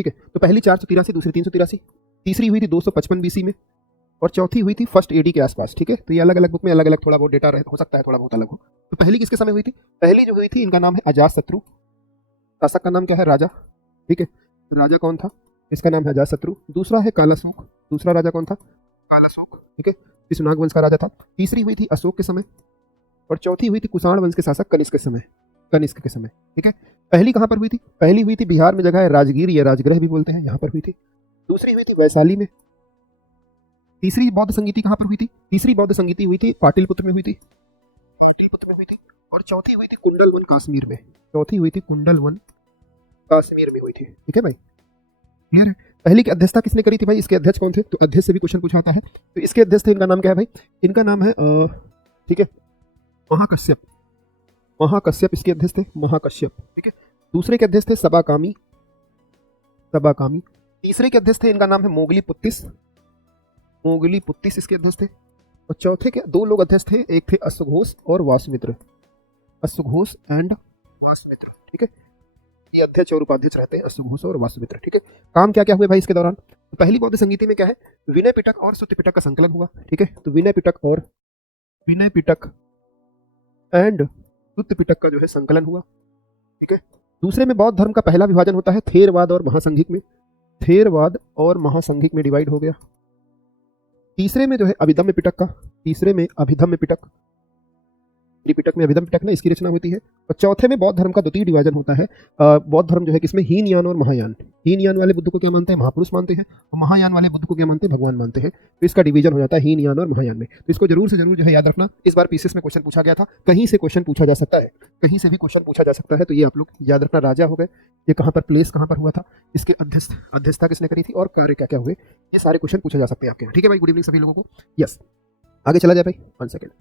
ठीक है। तो पहली 483, दूसरी 383, तीसरी हुई थी 255 BC में, और चौथी हुई थी फर्स्ट AD के आसपास। ठीक है, तो ये अलग अलग बुक में अलग अलग थोड़ा बहुत डेटा हो सकता है, थोड़ा बहुत अलग हो। तो पहली किसके समय हुई थी? पहली जो हुई थी इनका नाम है अजातशत्रु, शासक का नाम क्या है? राजा। ठीक है, राजा कौन था? इसका नाम है अजातशत्रु। दूसरा है कालाशोक, दूसरा राजा कौन था? कालाशोक। ठीक है, इस नाग वंश का राजा था। तीसरी हुई थी अशोक के समय, और चौथी हुई थी कुषाण वंश के शासक कनिष्क के समय, कनिष्क के समय। ठीक है, पहली कहाँ पर हुई थी? पहली हुई थी बिहार में, जगह है राजगीर या राजगृह भी बोलते हैं, यहाँ पर हुई थी। दूसरी हुई थी वैशाली में। तीसरी बौद्ध संगीति कहाँ पर हुई थी? तीसरी बौद्ध संगीति हुई थी पाटलिपुत्र में हुई थी, पाटलिपुत्र में हुई थी। और चौथी हुई थी कुंडल वन काश्मीर में, चौथी हुई थी कुंडल वन काश्मीर में हुई थी। ठीक है भाई, क्लियर है? पहली की अध्यक्षता किसने करी थी भाई? इसके अध्यक्ष कौन थे? तो अध्यक्ष से भी क्वेश्चन पूछा आता है। तो इसके अध्यक्ष थे, इनका नाम क्या है भाई? इनका नाम है ठीक है, महाकश्यप। महाकश्यप इसके अध्यक्ष थे, महाकश्यप। ठीक है, दूसरे के अध्यक्ष थे सबाकामी, सबाकामी। तीसरे के अध्यक्ष थे, इनका नाम है मोगली पुत्तिस, मोगली पुत्तिस इसके अध्यक्ष थे। और चौथे के दो लोग अध्यक्ष थे, एक थे अश्वघोष और वासुमित्र, अश्वघोष एंड वासुमित्र। ठीक है, ये अध्यक्ष और उपाध्यक्ष रहते हैं, अश्वघोष और वासुमित्र। ठीक है, काम क्या क्या हुए भाई इसके दौरान? तो पहली बौद्ध संगीति में क्या है? विनय पिटक और सुत्त पिटक का संकलन हुआ। ठीक है, तो विनय पिटक और विनय पिटक एंड सुत्त पिटक का जो है संकलन हुआ। ठीक है, दूसरे में बौद्ध धर्म का पहला विभाजन होता है थेरवाद और महासंघिक में, थेरवाद और महासंघिक में डिवाइड हो गया। तीसरे में जो है अभिधम्म पिटक का, तीसरे में अभिधम्म पिटक, त्रिपिटक में अभिधम्म पिटक ना इसकी रचना होती है। और चौथे में बौद्ध धर्म का द्वितीय डिवीजन होता है। बौद्ध धर्म जो है किसमें? हीनयान और महायान। हीनयान वाले बुद्ध को क्या मानते हैं? महापुरुष मानते हैं। और महायान वाले बुद्ध को क्या मानते हैं? भगवान मानते हैं। तो इसका डिवीजन हो जाता है हीनयान और महायान में। तो इसको जरूर से जरूर जो है याद रखना। इस बार पीसीएस में क्वेश्चन पूछा गया था, कहीं से क्वेश्चन पूछा जा सकता है, कहीं से भी क्वेश्चन पूछा जा सकता है। तो ये आप लोग याद रखना। राजा हो गए, ये कहाँ पर प्लेस कहाँ पर हुआ था, इसके अध्यक्षता किसने करी थी, और कार्य क्या क्या हुए, ये सारे क्वेश्चन पूछे जा सकते हैं आपके। ठीक है भाई, गुड इवनिंग सभी लोगों को। यस, आगे चला जाए भाई, 1 सेकेंड।